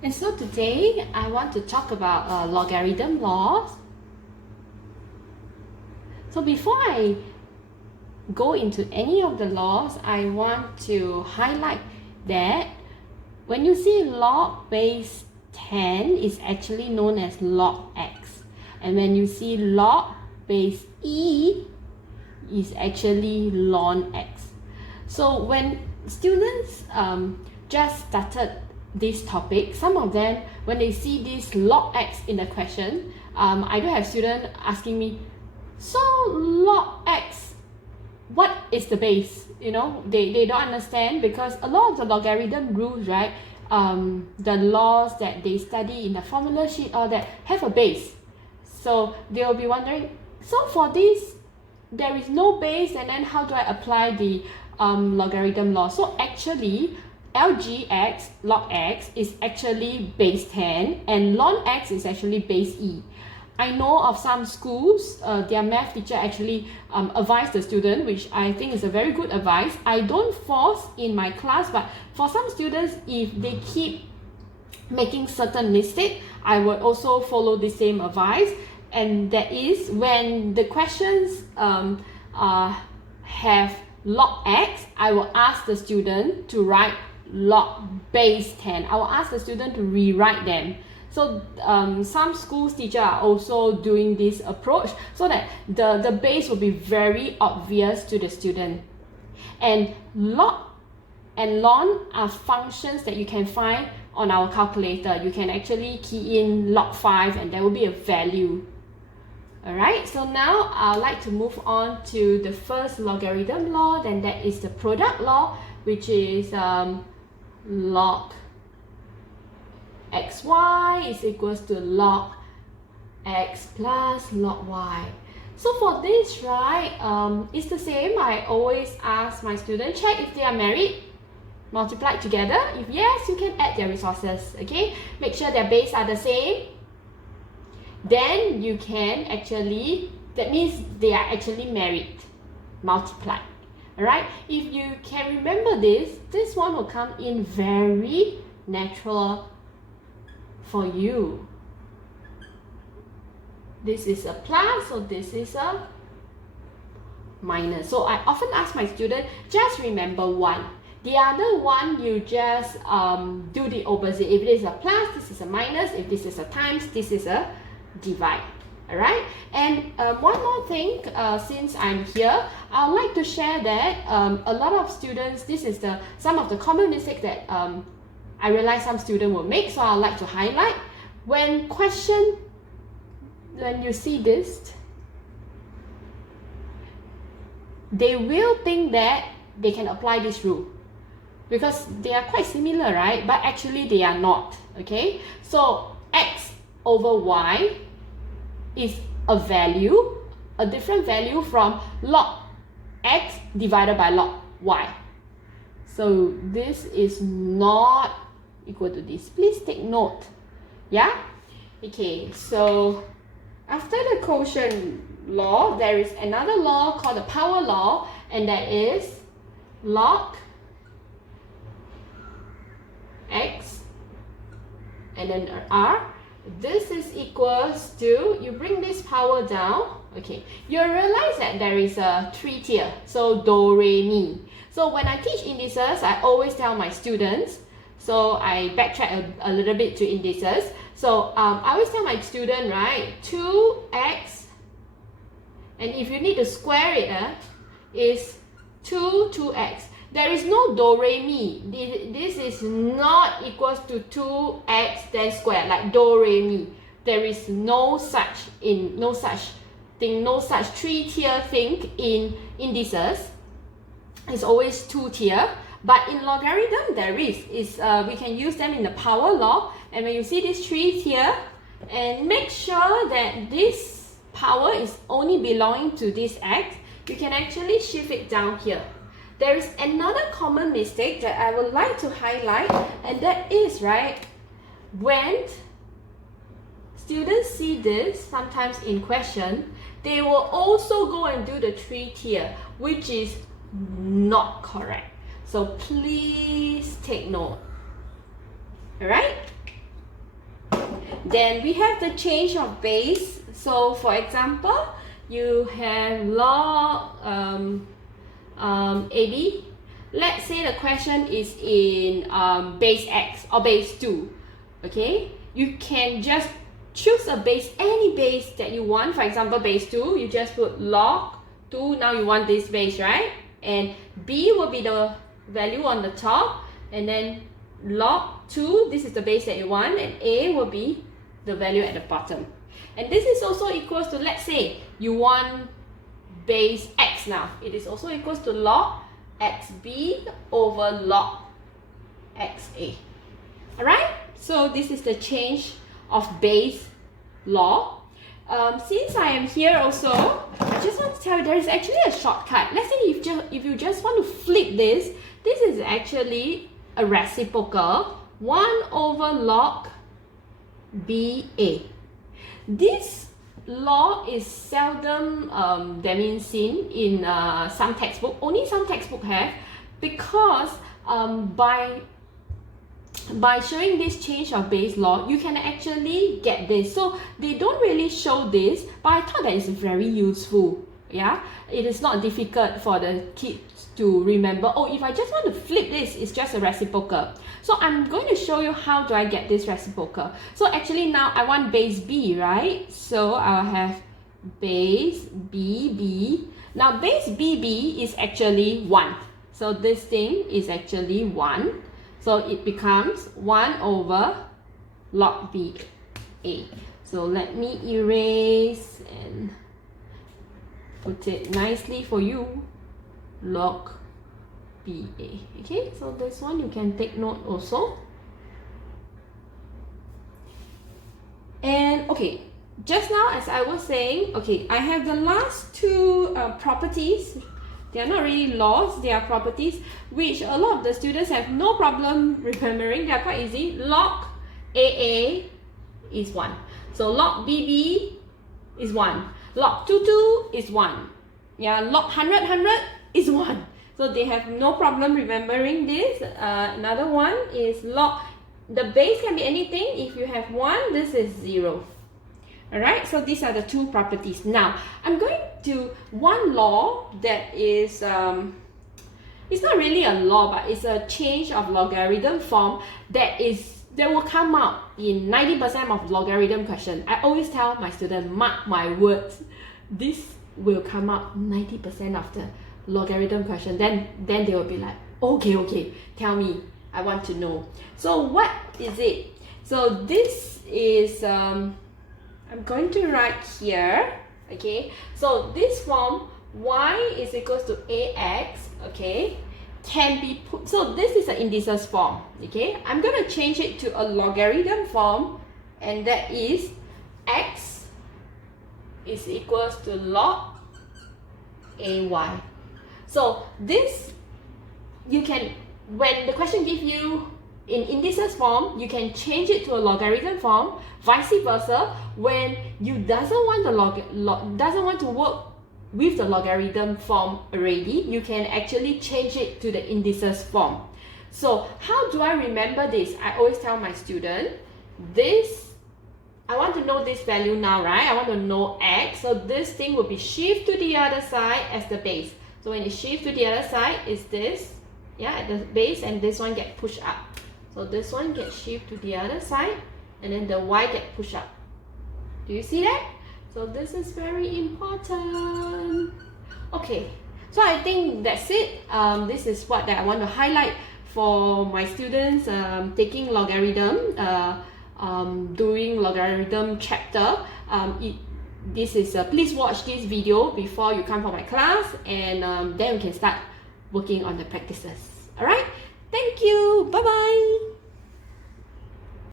And so today I want to talk about logarithm laws. So before I go into any of the laws, I want to highlight that when you see log base 10 is actually known as log x, and when you see log base e is actually ln x. So when students just started this topic, some of them, when they see this log x in the question, I do have students asking me, so log x, what is the base? You know, they don't understand, because a lot of the logarithm rules, right, the laws that they study in the formula sheet or that have a base. So they will be wondering, so for this there is no base, and then how do I apply the logarithm law? So actually lgx, log x, is actually base 10, and ln x is actually base e. I know of some schools, their math teacher actually advised the student, which I think is a very good advice. I don't force in my class, but for some students, if they keep making certain mistakes, I would also follow the same advice. And that is, when the questions have log x, I will ask the student to write log base 10. I will ask the student to rewrite them. So some schools teachers are also doing this approach so that the base will be very obvious to the student. And log and ln are functions that you can find on our calculator. You can actually key in log 5 and there will be a value. Alright, so now I'd like to move on to the first logarithm law, then that is the product law, which is log xy is equals to log x plus log y. So for this, right, it's the same. I always ask my students, check if they are married, multiplied together. If yes, you can add their resources, okay? Make sure their base are the same. Then you can actually, that means they are actually married, multiplied. Alright, if you can remember this one will come in very natural for you. This is a plus, so this is a minus. So I often ask my student, just remember one. The other one, you just do the opposite. If it is a plus, this is a minus. If this is a times, this is a divide. Alright, and one more thing, since I'm here, I would like to share that a lot of students, this is some of the common mistakes that I realize some students will make, so I'd like to highlight. When you see this, they will think that they can apply this rule because they are quite similar, right? But actually they are not, okay? So x over y is a value, a different value from log x divided by log y. So this is not equal to this. Please take note. Yeah? Okay, so after the quotient law, there is another law called the power law, and that is log x and then r. This is equals to, you bring this power down, okay, you realize that there is a 3 tier, so do, re, mi. So when I teach indices, I always tell my students, so I backtrack a little bit to indices. So I always tell my student, right, 2x, and if you need to square it, is 2x. There is no do, re, mi. This is not equals to 2x then square, like do, re, mi. There is no such thing, no such 3-tier thing in indices. It's always 2-tier. But in logarithm, there is. We can use them in the power law. And when you see this 3-tier, and make sure that this power is only belonging to this x, you can actually shift it down here. There is another common mistake that I would like to highlight, and that is, right, when students see this sometimes in question, they will also go and do the 3-tier, which is not correct. So please take note. Alright? Then we have the change of base. So for example, you have log AB. Let's say the question is in base x or base 2. Okay, you can just choose a base, any base that you want. For example, base 2, you just put log 2. Now you want this base, right? And b will be the value on the top, and then log 2, this is the base that you want, and a will be the value at the bottom. And this is also equals to, let's say you want base x now. It is also equals to log xb over log xa. Alright, so this is the change of base law. Since I am here also, I just want to tell you there is actually a shortcut. Let's say if you just want to flip this, this is actually a reciprocal 1 over log BA. This law is seldom seen in some textbook. Only some textbook have, because by showing this change of base law, you can actually get this. So they don't really show this, but I thought that it's very useful. Yeah, it is not difficult for the kids to remember. Oh, if I just want to flip this, it's just a reciprocal. So I'm going to show you how do I get this reciprocal. So actually now I want base B, right? So I'll have base BB. Now base BB is actually 1. So this thing is actually 1. So it becomes 1 over log BA. So let me erase and put it nicely for you. Log BA. Okay, so this one you can take note also. And okay, just now as I was saying, okay, I have the last two properties. They are not really laws, they are properties which a lot of the students have no problem remembering. They are quite easy. Log AA is 1. So log BB is 1. Log 22 is 1. Yeah, log 100 is 1. So they have no problem remembering this. Another one is log, the base can be anything. If you have 1, this is 0. Alright, so these are the two properties. Now, I'm going to one law that is, it's not really a law, but it's a change of logarithm form that will come up in 90% of logarithm question. I always tell my students, mark my words, this will come up 90% of the logarithm question. Then they will be like, okay, tell me, I want to know. So what is it? So this is, I'm going to write here, okay? So this form, y is equals to ax, okay, can be put, so this is an indices form, okay? I'm going to change it to a logarithm form, and that is x is equals to log ay. So this, you can, when the question gives you in indices form, you can change it to a logarithm form. Vice versa, when you doesn't want to work with the logarithm form already, you can actually change it to the indices form. So how do I remember this? I always tell my student, this, I want to know this value now, right? I want to know x, so this thing will be shift to the other side as the base. So when it shifts to the other side, is this, yeah, at the base, and this one get pushed up. So this one gets shifted to the other side, and then the y get pushed up. Do you see that? So this is very important. Okay, so I think that's it. This is what that I want to highlight for my students taking logarithm, doing logarithm chapter. This is please watch this video before you come for my class, and then we can start working on the practices. Alright, thank you, bye bye.